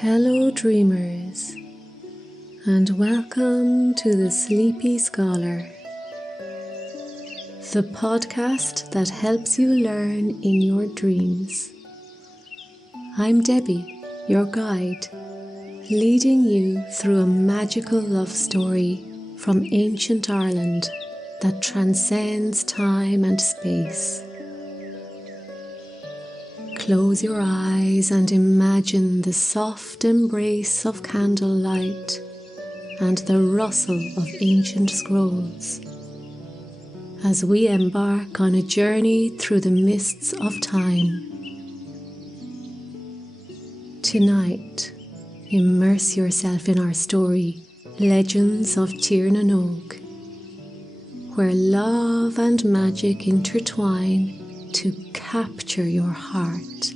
Hello dreamers, and welcome to the Sleepy Scholar, the podcast that helps you learn in your dreams. I'm Debbie, your guide, leading you through a magical love story from ancient Ireland that transcends time and space. Close your eyes and imagine the soft embrace of candlelight and the rustle of ancient scrolls as we embark on a journey through the mists of time. Tonight, immerse yourself in our story, Legends of Tir na Nog, where love and magic intertwine to capture your heart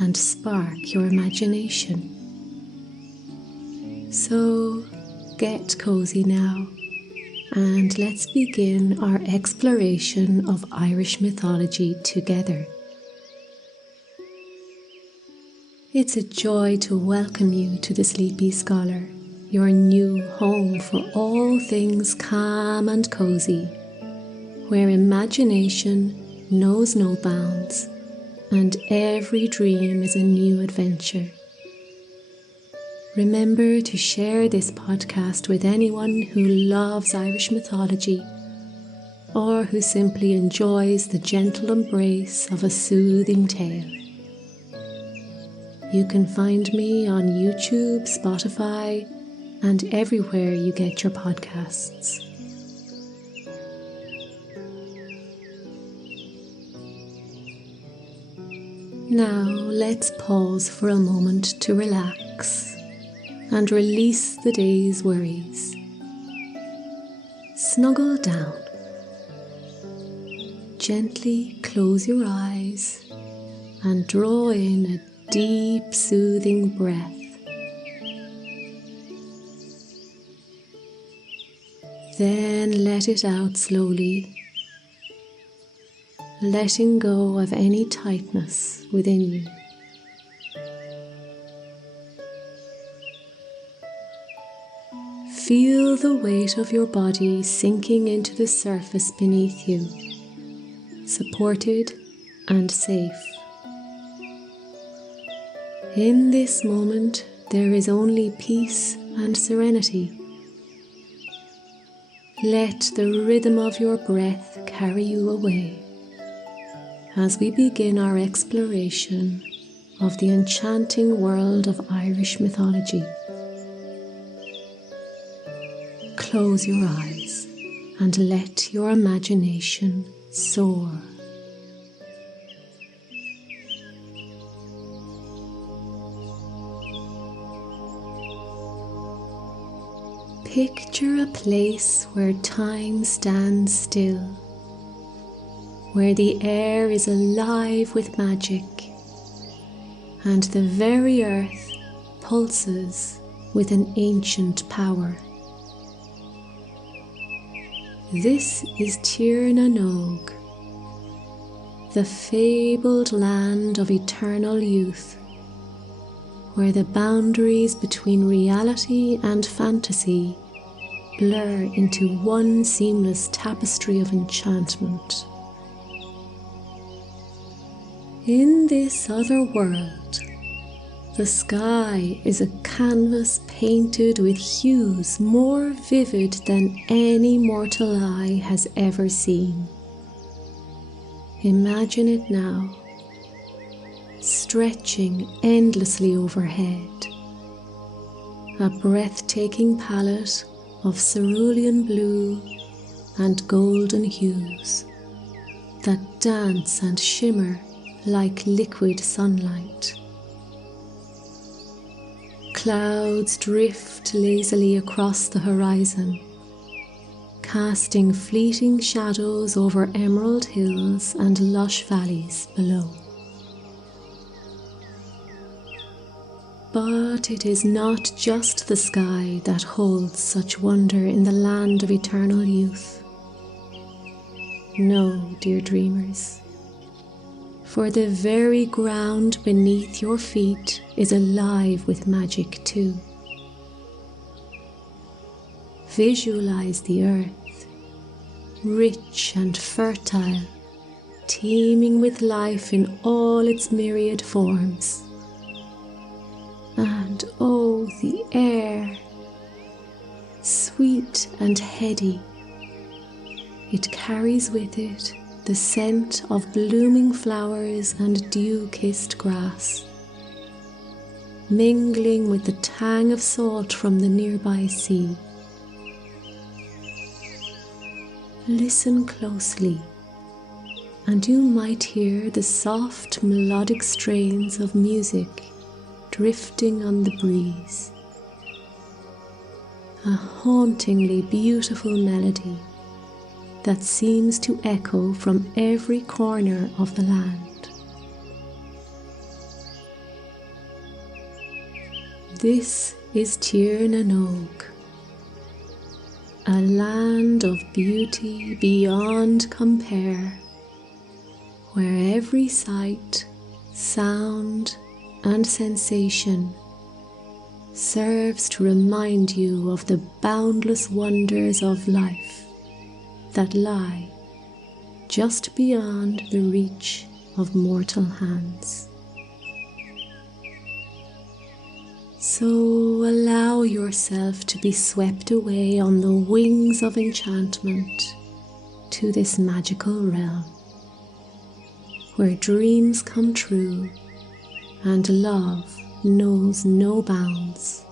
and spark your imagination. So get cozy now and let's begin our exploration of Irish mythology together. It's a joy to welcome you to the Sleepy Scholar, your new home for all things calm and cozy, where imagination knows no bounds, and every dream is a new adventure. Remember to share this podcast with anyone who loves Irish mythology or who simply enjoys the gentle embrace of a soothing tale. You can find me on YouTube, Spotify, and everywhere you get your podcasts. Now let's pause for a moment to relax and release the day's worries. Snuggle down. Gently close your eyes and draw in a deep, soothing breath. Then let it out slowly, letting go of any tightness within you. Feel the weight of your body sinking into the surface beneath you, supported and safe. In this moment, there is only peace and serenity. Let the rhythm of your breath carry you away as we begin our exploration of the enchanting world of Irish mythology. Close your eyes and let your imagination soar. Picture a place where time stands still, where the air is alive with magic and the very earth pulses with an ancient power. This is Tir na Nog, the fabled land of eternal youth, where the boundaries between reality and fantasy blur into one seamless tapestry of enchantment. In this other world, the sky is a canvas painted with hues more vivid than any mortal eye has ever seen. Imagine it now, stretching endlessly overhead, a breathtaking palette of cerulean blue and golden hues that dance and shimmer like liquid sunlight. Clouds drift lazily across the horizon, casting fleeting shadows over emerald hills and lush valleys below. But it is not just the sky that holds such wonder in the land of eternal youth. No, dear dreamers, for the very ground beneath your feet is alive with magic too. Visualize the earth, rich and fertile, teeming with life in all its myriad forms. And oh, the air, sweet and heady. It carries with it the scent of blooming flowers and dew-kissed grass, mingling with the tang of salt from the nearby sea. Listen closely, and you might hear the soft melodic strains of music drifting on the breeze. A hauntingly beautiful melody that seems to echo from every corner of the land. This is Tir na Nog, a land of beauty beyond compare, where every sight, sound, and sensation serves to remind you of the boundless wonders of life that lie just beyond the reach of mortal hands. So allow yourself to be swept away on the wings of enchantment to this magical realm, where dreams come true and love knows no bounds.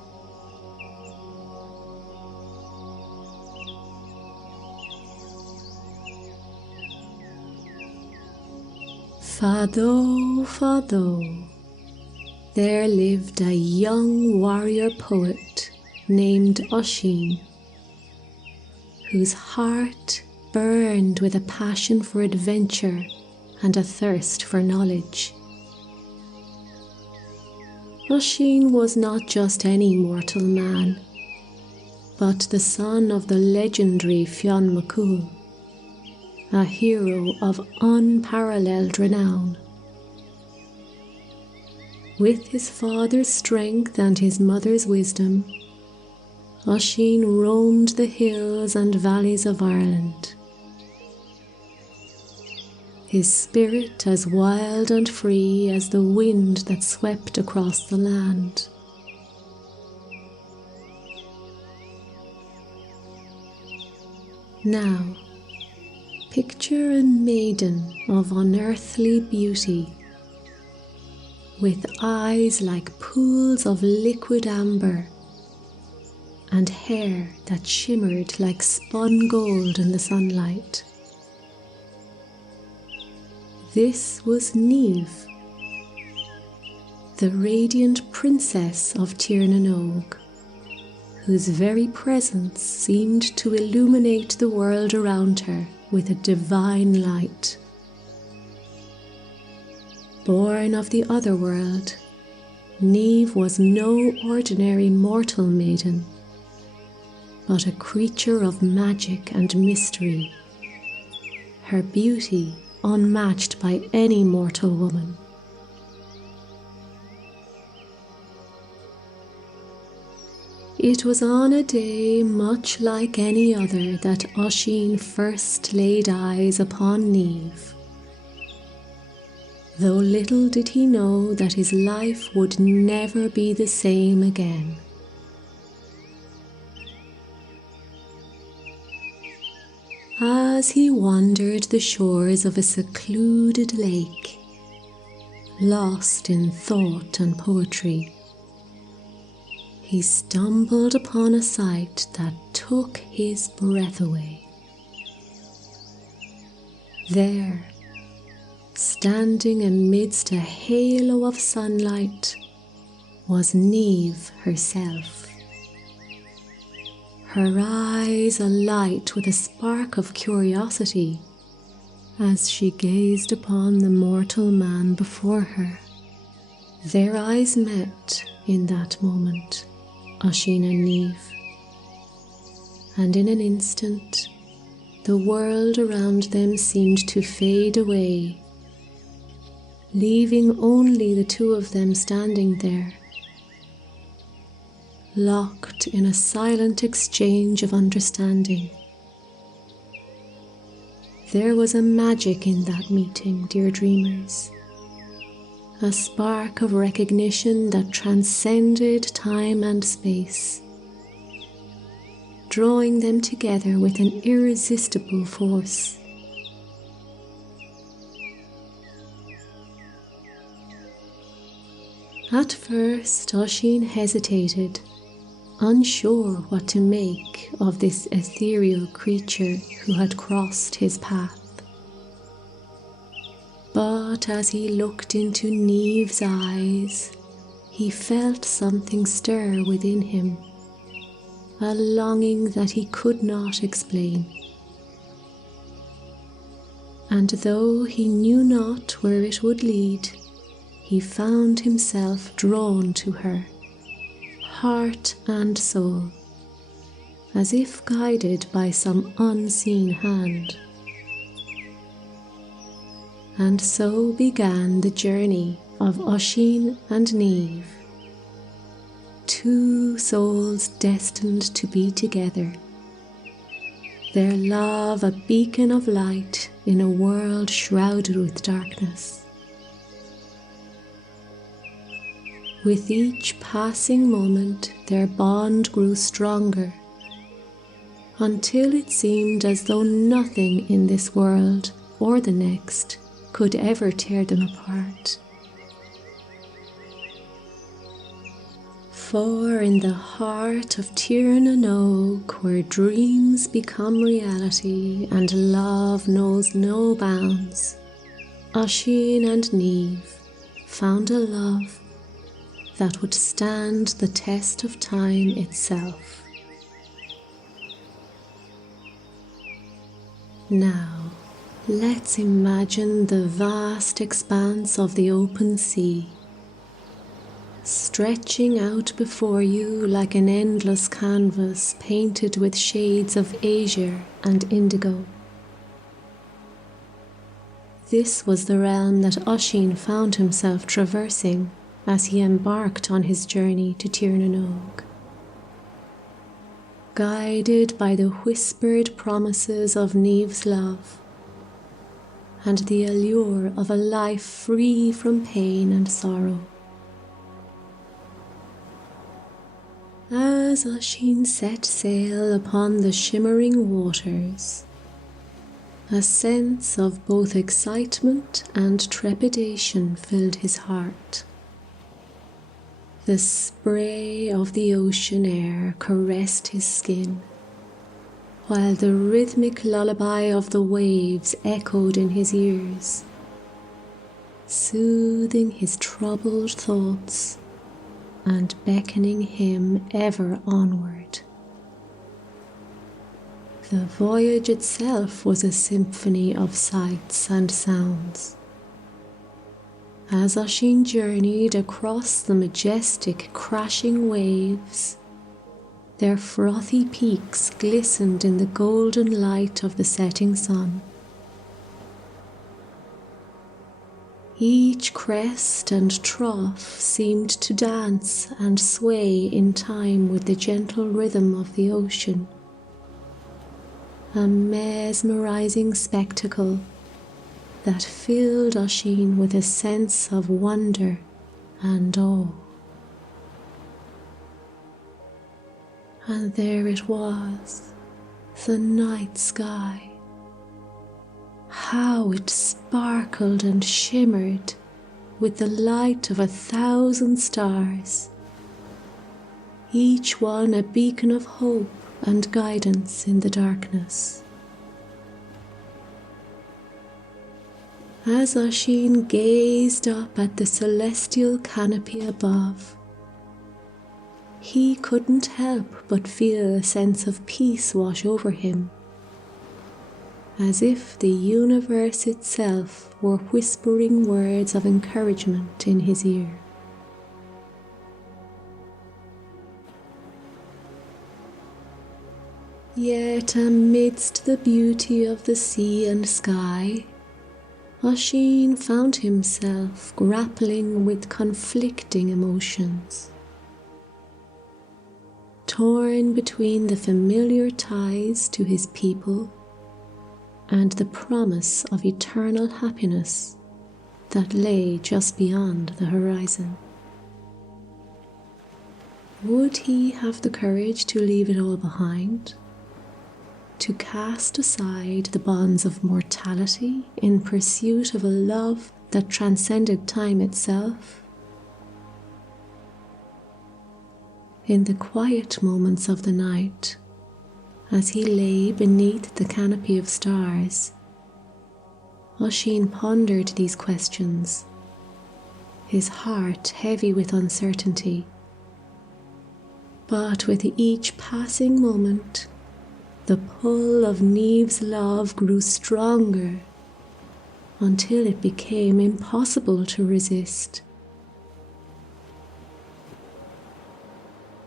Fado, Fado, there lived a young warrior poet named Oisín, whose heart burned with a passion for adventure and a thirst for knowledge. Oisín was not just any mortal man, but the son of the legendary Fionn McCool, a hero of unparalleled renown. With his father's strength and his mother's wisdom, Oisín roamed the hills and valleys of Ireland, his spirit as wild and free as the wind that swept across the land. Now, picture a maiden of unearthly beauty, with eyes like pools of liquid amber and hair that shimmered like spun gold in the sunlight. This was Niamh, the radiant princess of Tir na Nog, whose very presence seemed to illuminate the world around her with a divine light. Born of the otherworld, Niamh was no ordinary mortal maiden, but a creature of magic and mystery, her beauty unmatched by any mortal woman. It was on a day much like any other that Oisín first laid eyes upon Niamh, though little did he know that his life would never be the same again. As he wandered the shores of a secluded lake, lost in thought and poetry, he stumbled upon a sight that took his breath away. There, standing amidst a halo of sunlight, was Niamh herself, her eyes alight with a spark of curiosity as she gazed upon the mortal man before her. Their eyes met in that moment, Oisín and Niamh, and in an instant the world around them seemed to fade away, leaving only the two of them standing there, locked in a silent exchange of understanding. There was a magic in that meeting, dear dreamers, a spark of recognition that transcended time and space, drawing them together with an irresistible force. At first, Oisín hesitated, unsure what to make of this ethereal creature who had crossed his path. But as he looked into Niamh's eyes, he felt something stir within him, a longing that he could not explain. And though he knew not where it would lead, he found himself drawn to her, heart and soul, as if guided by some unseen hand. And so began the journey of Oisín and Niamh, two souls destined to be together, their love a beacon of light in a world shrouded with darkness. With each passing moment, their bond grew stronger, until it seemed as though nothing in this world or the next could ever tear them apart. For in the heart of Tir na Nog, where dreams become reality and love knows no bounds, Oisín and Niamh found a love that would stand the test of time itself. Now, let's imagine the vast expanse of the open sea, stretching out before you like an endless canvas painted with shades of azure and indigo. This was the realm that Oisín found himself traversing as he embarked on his journey to Tir na Nog. Guided by the whispered promises of Niamh's love and the allure of a life free from pain and sorrow. As Oisín set sail upon the shimmering waters, a sense of both excitement and trepidation filled his heart. The spray of the ocean air caressed his skin, while the rhythmic lullaby of the waves echoed in his ears, soothing his troubled thoughts and beckoning him ever onward. The voyage itself was a symphony of sights and sounds. As Oisín journeyed across the majestic crashing waves, their frothy peaks glistened in the golden light of the setting sun. Each crest and trough seemed to dance and sway in time with the gentle rhythm of the ocean, a mesmerizing spectacle that filled Oisín with a sense of wonder and awe. And there it was, the night sky. How it sparkled and shimmered with the light of 1,000 stars, each one a beacon of hope and guidance in the darkness. As Oisín gazed up at the celestial canopy above, he couldn't help but feel a sense of peace wash over him, as if the universe itself were whispering words of encouragement in his ear. Yet amidst the beauty of the sea and sky, Oisín found himself grappling with conflicting emotions, torn between the familiar ties to his people and the promise of eternal happiness that lay just beyond the horizon. Would he have the courage to leave it all behind? To cast aside the bonds of mortality in pursuit of a love that transcended time itself? In the quiet moments of the night, as he lay beneath the canopy of stars, Oisín pondered these questions, his heart heavy with uncertainty. But with each passing moment, the pull of Niamh's love grew stronger until it became impossible to resist.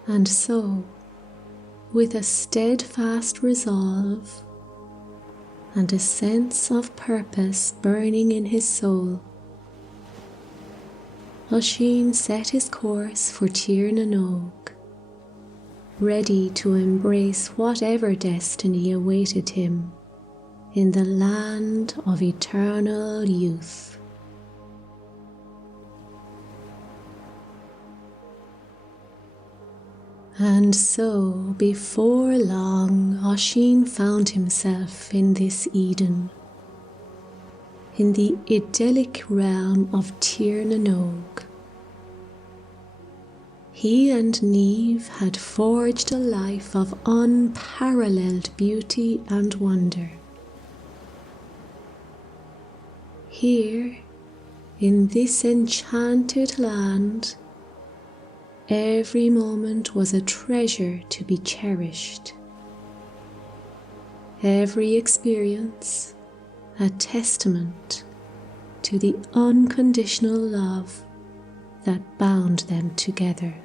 And so, with a steadfast resolve and a sense of purpose burning in his soul, Oisín set his course for Tír na nÓg, ready to embrace whatever destiny awaited him in the land of eternal youth. And so, before long, Oisín found himself in this Eden, in the idyllic realm of Tír na nÓg. He and Niamh had forged a life of unparalleled beauty and wonder. Here, in this enchanted land, every moment was a treasure to be cherished. Every experience a testament to the unconditional love that bound them together.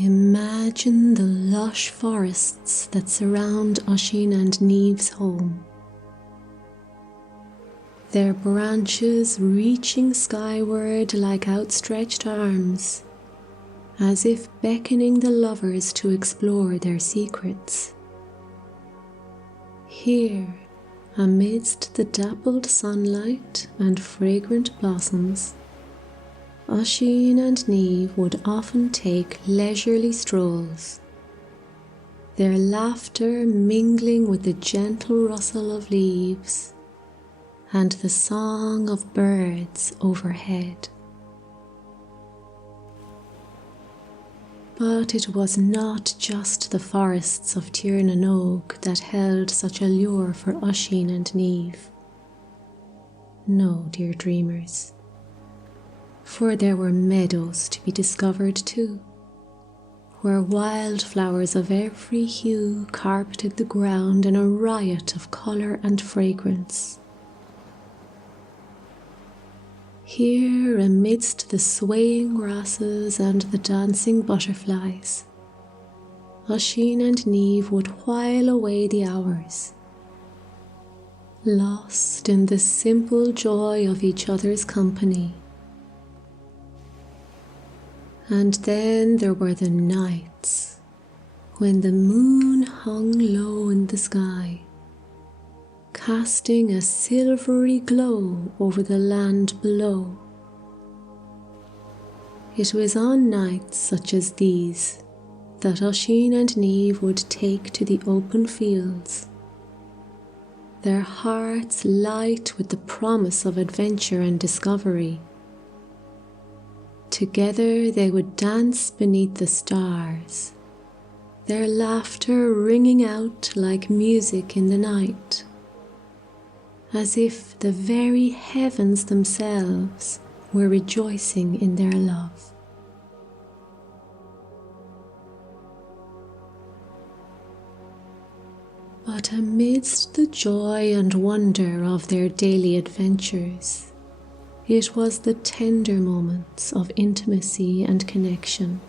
Imagine the lush forests that surround Oisín and Niamh's home, their branches reaching skyward like outstretched arms, as if beckoning the lovers to explore their secrets. Here, amidst the dappled sunlight and fragrant blossoms, Oisín and Niamh would often take leisurely strolls, their laughter mingling with the gentle rustle of leaves and the song of birds overhead. But it was not just the forests of Tír na nÓg that held such a lure for Oisín and Niamh. No, dear dreamers, for there were meadows to be discovered too, where wildflowers of every hue carpeted the ground in a riot of colour and fragrance. Here, amidst the swaying grasses and the dancing butterflies, Oisín and Niamh would while away the hours, lost in the simple joy of each other's company. And then there were the nights when the moon hung low in the sky, casting a silvery glow over the land below. It was on nights such as these that Oisín and Niamh would take to the open fields, their hearts light with the promise of adventure and discovery. Together they would dance beneath the stars, their laughter ringing out like music in the night, as if the very heavens themselves were rejoicing in their love. But amidst the joy and wonder of their daily adventures, it was the tender moments of intimacy and connection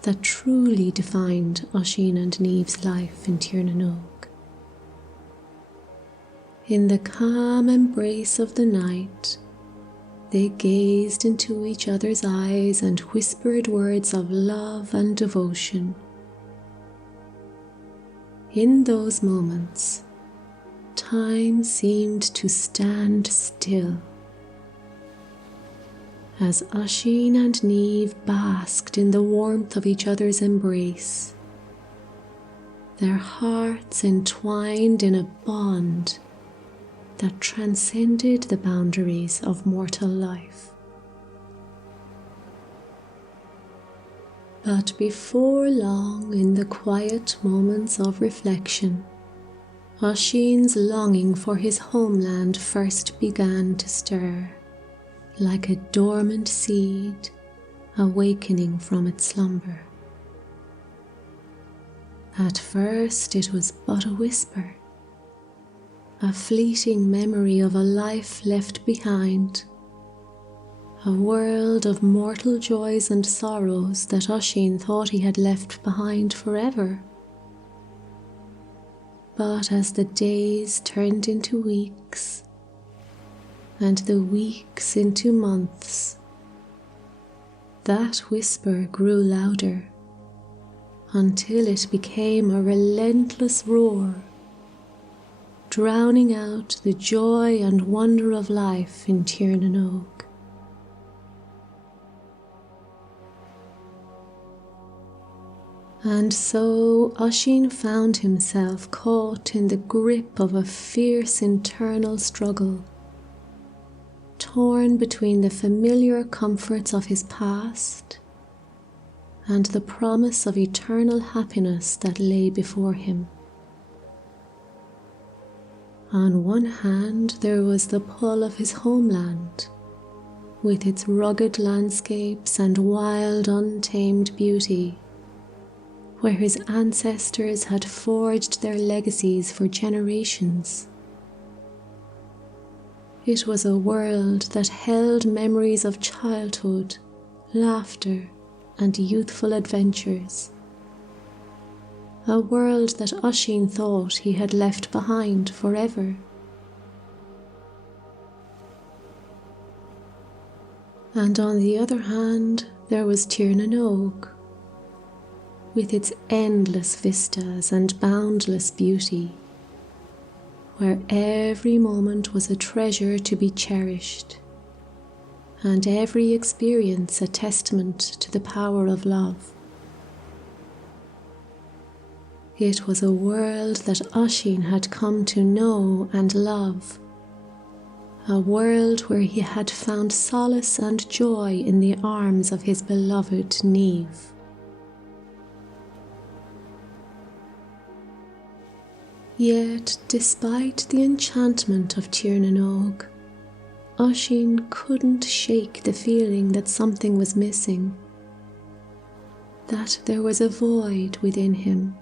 that truly defined Oisín and Niamh's life in Tír na nÓg. In the calm embrace of the night, they gazed into each other's eyes and whispered words of love and devotion. In those moments, time seemed to stand still, as Oisín and Niamh basked in the warmth of each other's embrace, their hearts entwined in a bond that transcended the boundaries of mortal life. But before long, in the quiet moments of reflection, Oisín's longing for his homeland first began to stir, like a dormant seed awakening from its slumber. At first it was but a whisper, a fleeting memory of a life left behind, a world of mortal joys and sorrows that Oisín thought he had left behind forever. But as the days turned into weeks, and the weeks into months, that whisper grew louder until it became a relentless roar, drowning out the joy and wonder of life in Tirnanog. And so Oisín found himself caught in the grip of a fierce internal struggle, torn between the familiar comforts of his past and the promise of eternal happiness that lay before him. On one hand, there was the pull of his homeland, with its rugged landscapes and wild, untamed beauty, where his ancestors had forged their legacies for generations. It was a world that held memories of childhood, laughter, and youthful adventures. A world that Oisín thought he had left behind forever. And on the other hand, there was Tirnanog, with its endless vistas and boundless beauty, where every moment was a treasure to be cherished, and every experience a testament to the power of love. It was a world that Oisín had come to know and love, a world where he had found solace and joy in the arms of his beloved Niamh. Yet, despite the enchantment of Tirnanog, Oisín couldn't shake the feeling that something was missing, that there was a void within him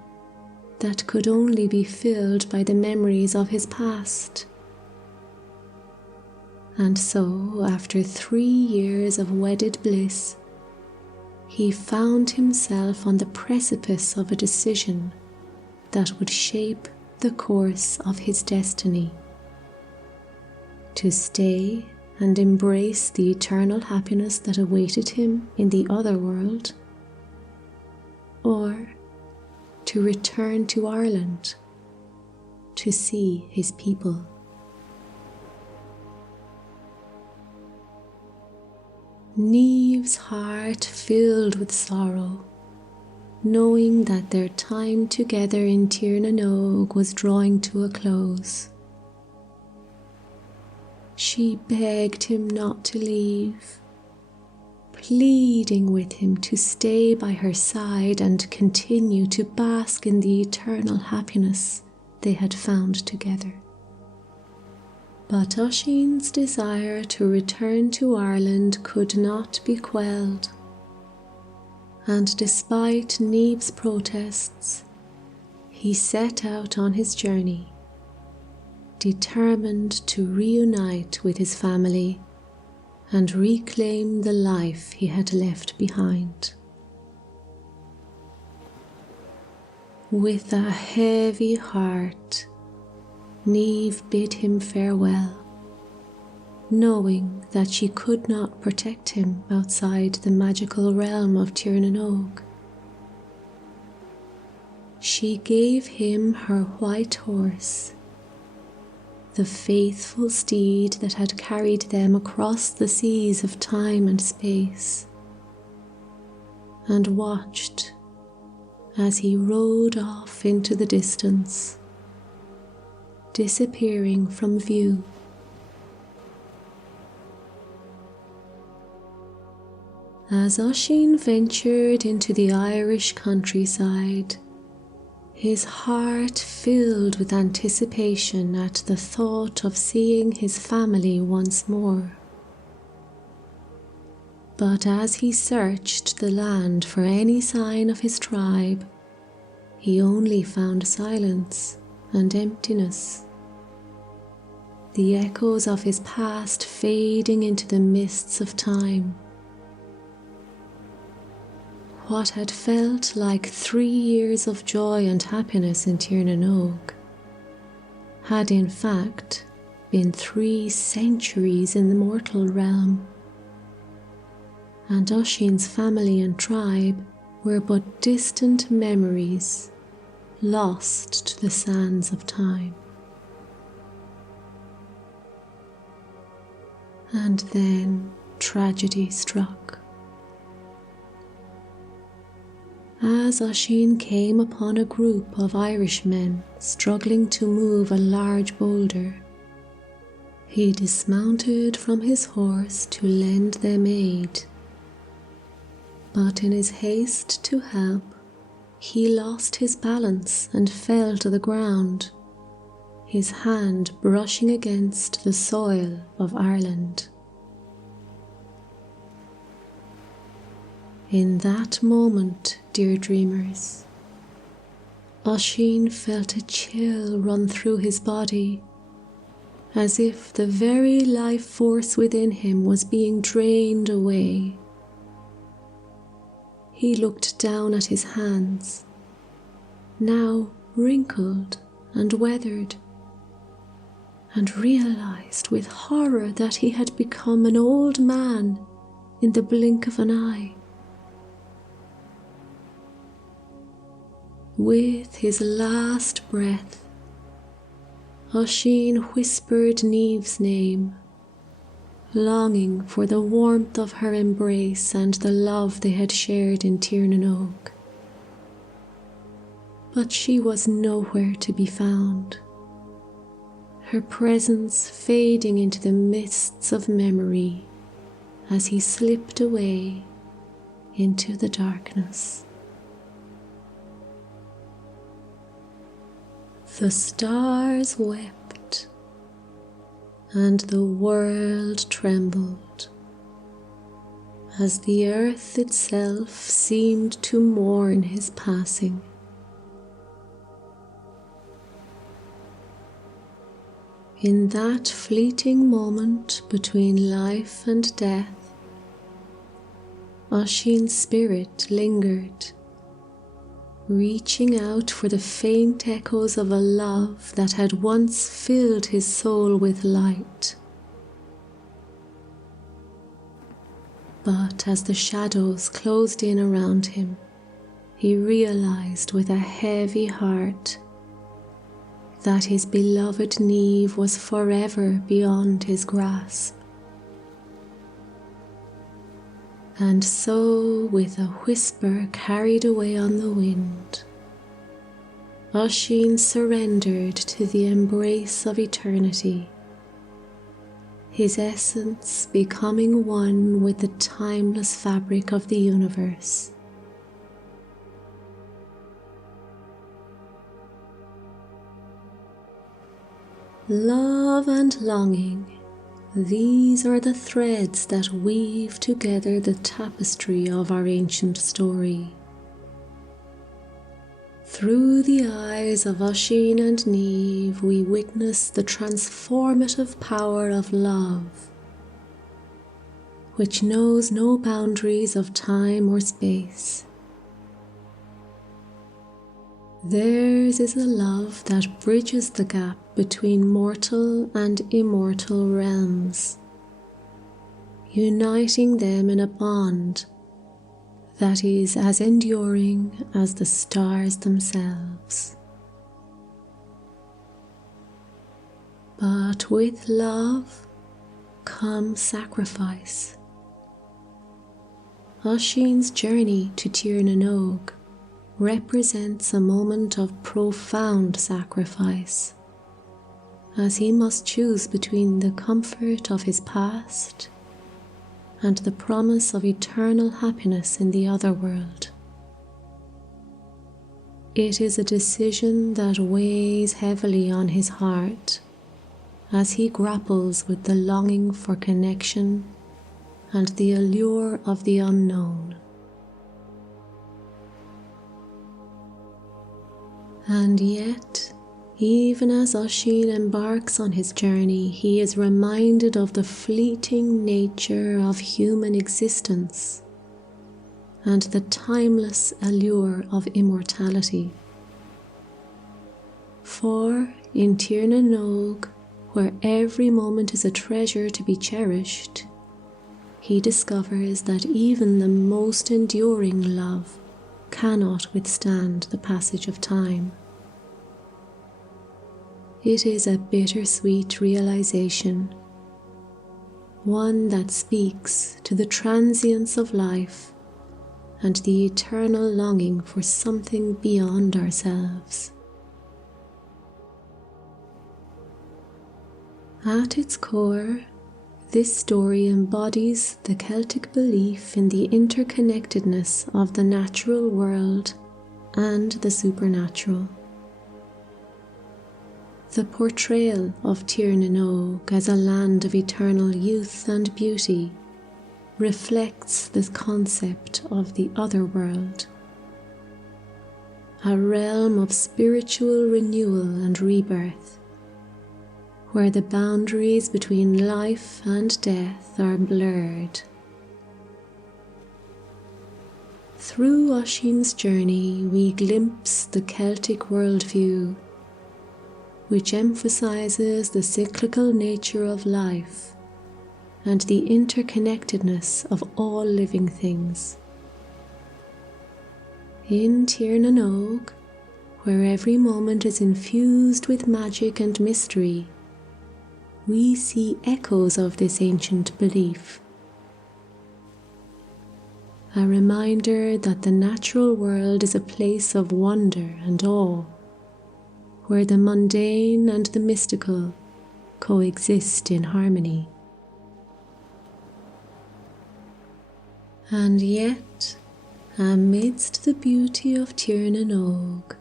that could only be filled by the memories of his past. And so, after 3 years of wedded bliss, he found himself on the precipice of a decision that would shape the course of his destiny: to stay and embrace the eternal happiness that awaited him in the other world, or to return to Ireland to see his people. Niamh's heart filled with sorrow, knowing that their time together in Tirnanog was drawing to a close. She begged him not to leave, pleading with him to stay by her side and continue to bask in the eternal happiness they had found together. But Oisín's desire to return to Ireland could not be quelled, and despite Niamh's protests, he set out on his journey, determined to reunite with his family and reclaim the life he had left behind. With a heavy heart, Niamh bid him farewell, knowing that she could not protect him outside the magical realm of Tir na nog. She gave him her white horse, the faithful steed that had carried them across the seas of time and space, and watched as he rode off into the distance, disappearing from view. As Oisín ventured into the Irish countryside, his heart filled with anticipation at the thought of seeing his family once more. But as he searched the land for any sign of his tribe, he only found silence and emptiness, the echoes of his past fading into the mists of time. What had felt like 3 years of joy and happiness in Tir na nog had in fact been 3 centuries in the mortal realm, and Oisín's family and tribe were but distant memories lost to the sands of time. And then tragedy struck. As Oisín came upon a group of Irishmen struggling to move a large boulder, he dismounted from his horse to lend them aid. But in his haste to help, he lost his balance and fell to the ground, his hand brushing against the soil of Ireland. In that moment, dear dreamers, Oisín felt a chill run through his body, as if the very life force within him was being drained away. He looked down at his hands, now wrinkled and weathered, and realized with horror that he had become an old man in the blink of an eye. With his last breath, Oisín whispered Niamh's name, longing for the warmth of her embrace and the love they had shared in Tir na nog. But she was nowhere to be found, her presence fading into the mists of memory as he slipped away into the darkness. The stars wept, and the world trembled, as the earth itself seemed to mourn his passing. In that fleeting moment between life and death, Oisín's spirit lingered, reaching out for the faint echoes of a love that had once filled his soul with light. But as the shadows closed in around him, he realized with a heavy heart that his beloved Niamh was forever beyond his grasp. And so, with a whisper carried away on the wind, Oisín surrendered to the embrace of eternity, his essence becoming one with the timeless fabric of the universe. Love and longing, these are the threads that weave together the tapestry of our ancient story. Through the eyes of Oisín and Niamh, we witness the transformative power of love, which knows no boundaries of time or space. Theirs is a love that bridges the gap between mortal and immortal realms, uniting them in a bond that is as enduring as the stars themselves. But with love comes sacrifice. Oisín's journey to Tír na nÓg represents a moment of profound sacrifice, as he must choose between the comfort of his past and the promise of eternal happiness in the otherworld. It is a decision that weighs heavily on his heart as he grapples with the longing for connection and the allure of the unknown. And yet, even as Oisín embarks on his journey, he is reminded of the fleeting nature of human existence and the timeless allure of immortality. For in Tír na nÓg, where every moment is a treasure to be cherished, he discovers that even the most enduring love cannot withstand the passage of time. It is a bittersweet realization, one that speaks to the transience of life and the eternal longing for something beyond ourselves. At its core, this story embodies the Celtic belief in the interconnectedness of the natural world and the supernatural. The portrayal of Tír na nÓg as a land of eternal youth and beauty reflects the concept of the otherworld, a realm of spiritual renewal and rebirth, where the boundaries between life and death are blurred. Through Oisín's journey, we glimpse the Celtic worldview, which emphasizes the cyclical nature of life and the interconnectedness of all living things. In Tír na nÓg, where every moment is infused with magic and mystery, we see echoes of this ancient belief, a reminder that the natural world is a place of wonder and awe, where the mundane and the mystical coexist in harmony. And yet, amidst the beauty of Tír na nÓg,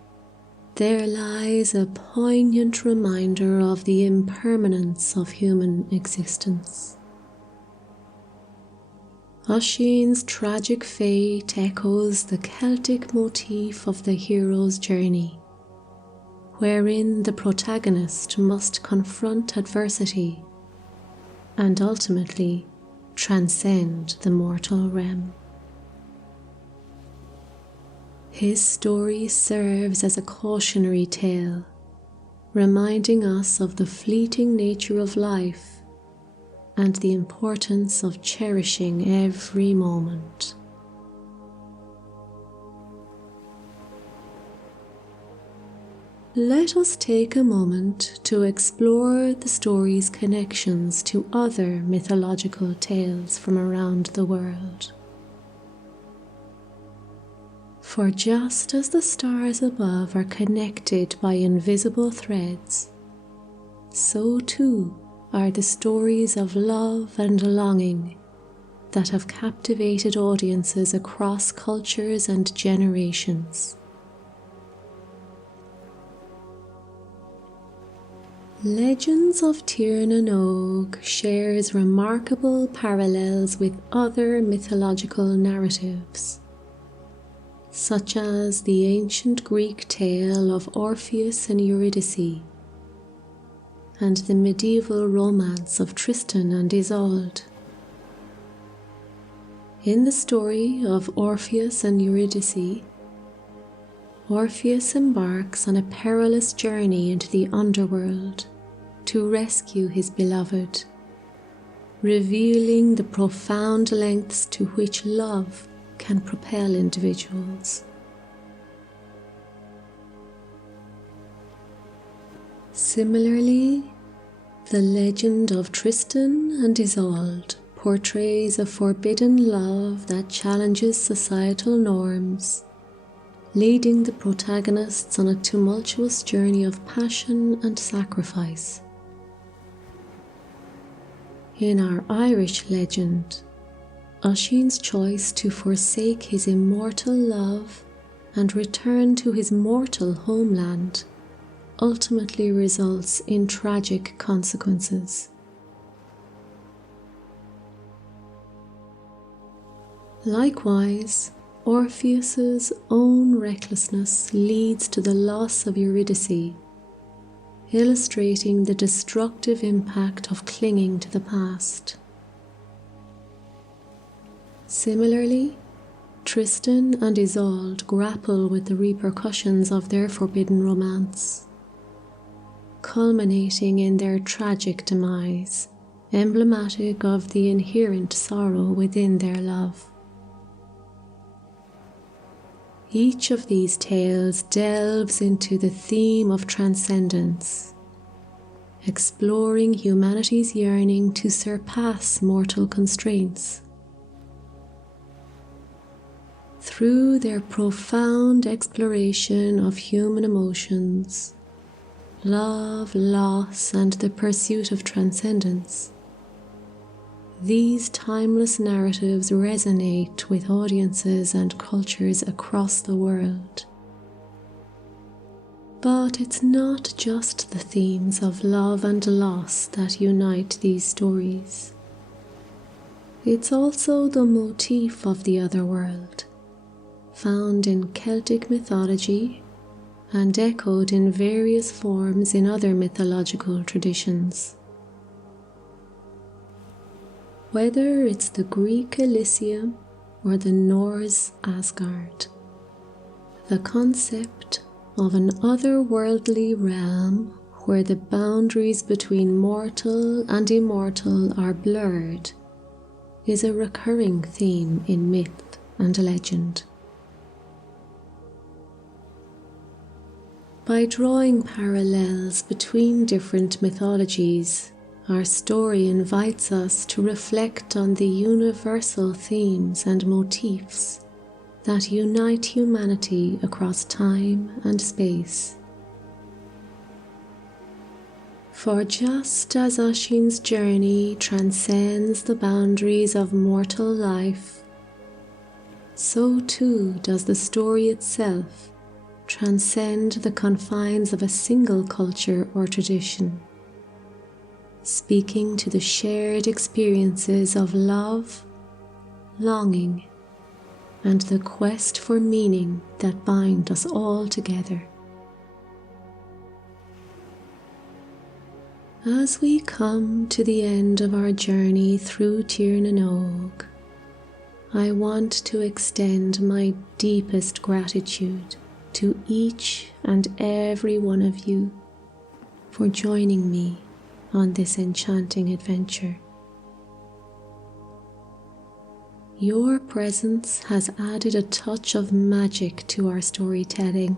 there lies a poignant reminder of the impermanence of human existence. Oisín's tragic fate echoes the Celtic motif of the hero's journey, wherein the protagonist must confront adversity and ultimately transcend the mortal realm. His story serves as a cautionary tale, reminding us of the fleeting nature of life and the importance of cherishing every moment. Let us take a moment to explore the story's connections to other mythological tales from around the world. For just as the stars above are connected by invisible threads, so too are the stories of love and longing that have captivated audiences across cultures and generations. Legends of Tír na nÓg shares remarkable parallels with other mythological narratives, such as the ancient Greek tale of Orpheus and Eurydice, and the medieval romance of Tristan and Isolde. In the story of Orpheus and Eurydice, Orpheus embarks on a perilous journey into the underworld to rescue his beloved, revealing the profound lengths to which love can propel individuals. Similarly, the legend of Tristan and Isolde portrays a forbidden love that challenges societal norms, leading the protagonists on a tumultuous journey of passion and sacrifice. In our Irish legend, Oisín's choice to forsake his immortal love and return to his mortal homeland ultimately results in tragic consequences. Likewise, Orpheus's own recklessness leads to the loss of Eurydice, illustrating the destructive impact of clinging to the past. Similarly, Tristan and Isolde grapple with the repercussions of their forbidden romance, culminating in their tragic demise, emblematic of the inherent sorrow within their love. Each of these tales delves into the theme of transcendence, exploring humanity's yearning to surpass mortal constraints. Through their profound exploration of human emotions, love, loss, and the pursuit of transcendence, these timeless narratives resonate with audiences and cultures across the world. But it's not just the themes of love and loss that unite these stories. It's also the motif of the otherworld, found in Celtic mythology and echoed in various forms in other mythological traditions. Whether it's the Greek Elysium or the Norse Asgard, the concept of an otherworldly realm where the boundaries between mortal and immortal are blurred is a recurring theme in myth and legend. By drawing parallels between different mythologies, our story invites us to reflect on the universal themes and motifs that unite humanity across time and space. For just as Oisín's journey transcends the boundaries of mortal life, so too does the story itself transcend the confines of a single culture or tradition, speaking to the shared experiences of love, longing, and the quest for meaning that bind us all together. As we come to the end of our journey through Tír na nÓg, I want to extend my deepest gratitude to each and every one of you for joining me on this enchanting adventure. Your presence has added a touch of magic to our storytelling,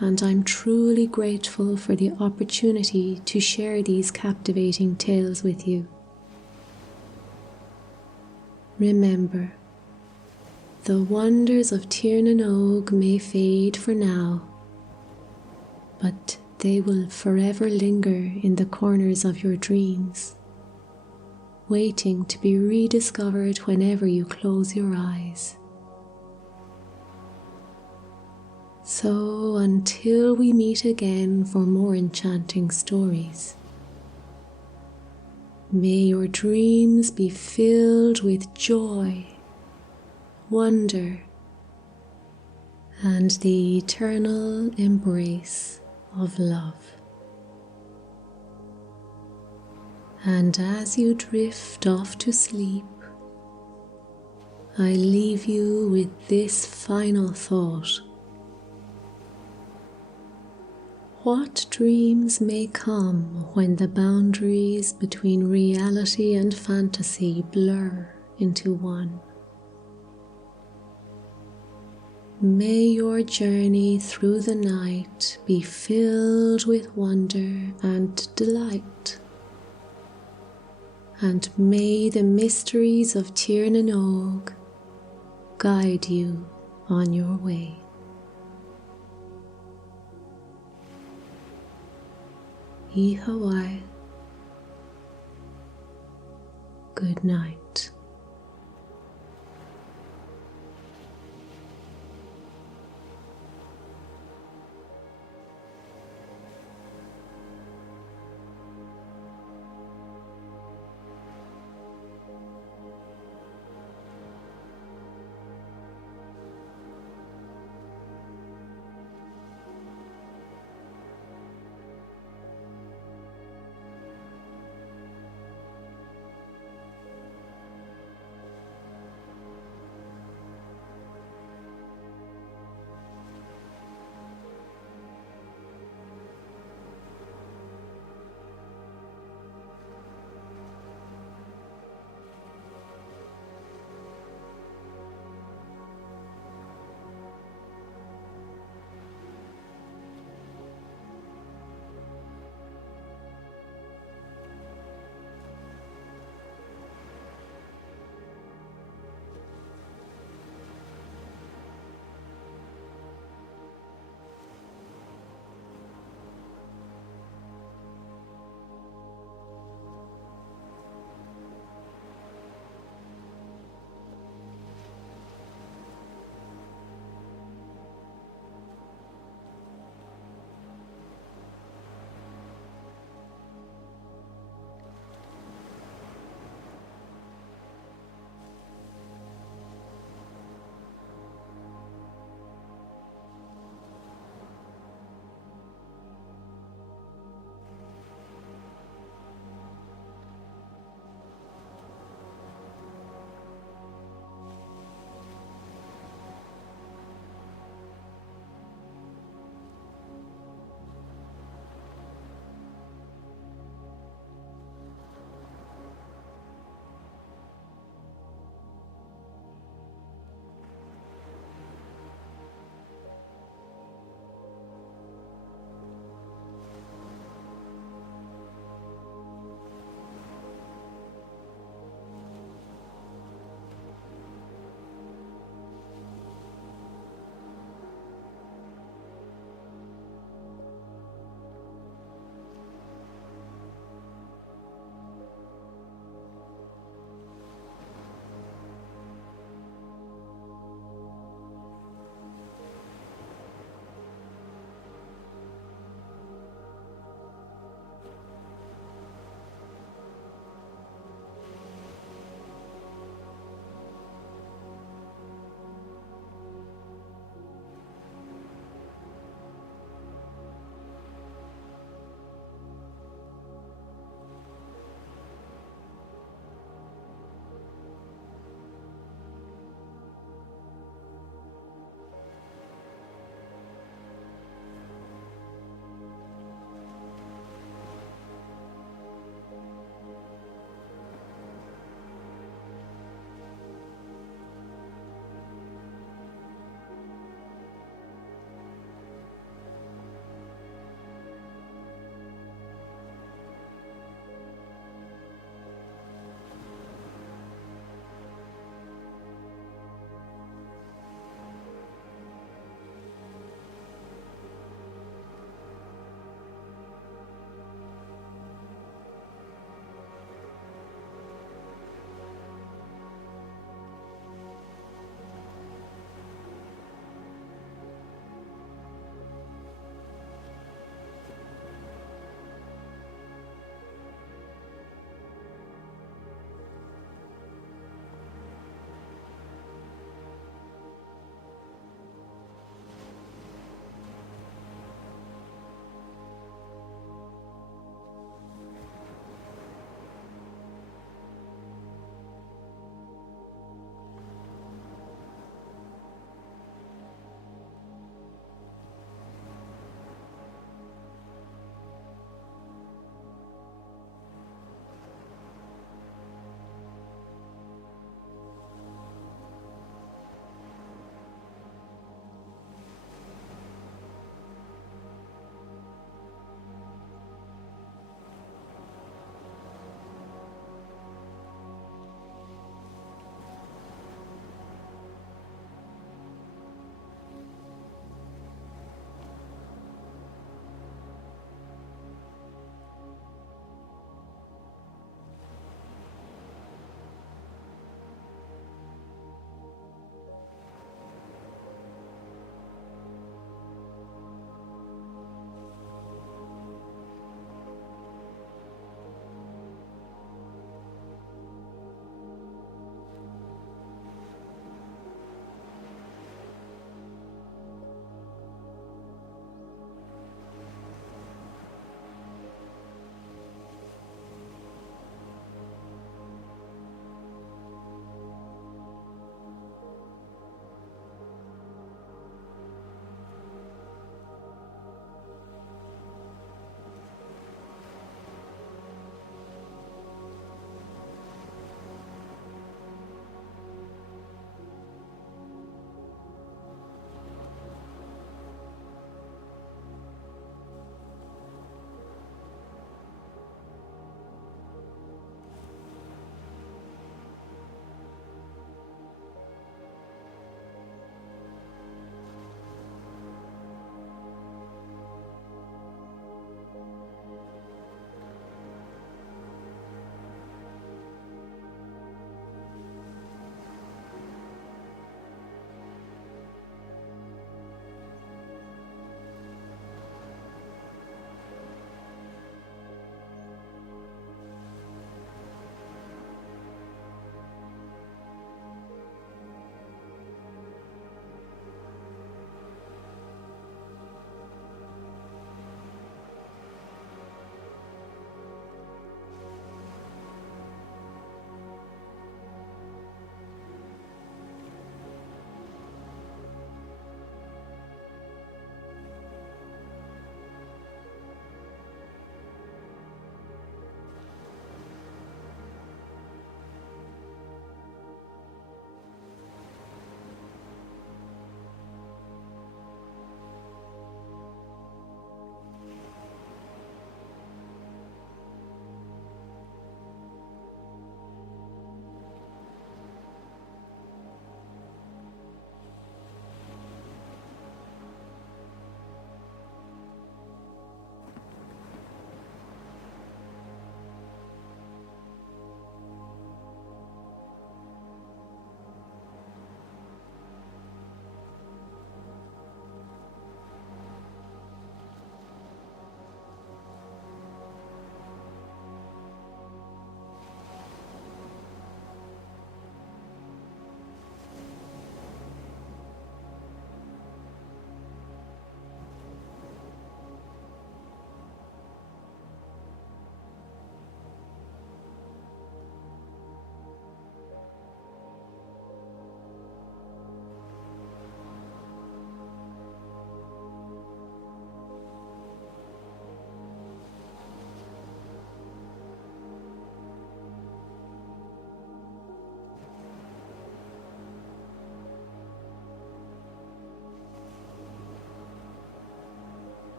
and I'm truly grateful for the opportunity to share these captivating tales with you. Remember, the wonders of Tír na nÓg may fade for now, but they will forever linger in the corners of your dreams, waiting to be rediscovered whenever you close your eyes. So until we meet again for more enchanting stories, may your dreams be filled with joy, wonder, and the eternal embrace of love. And as you drift off to sleep, I leave you with this final thought What dreams may come when the boundaries between reality and fantasy blur into one? May your journey through the night be filled with wonder and delight, and may the mysteries of Tír na nÓg guide you on your way. Í Hawaii. Good night.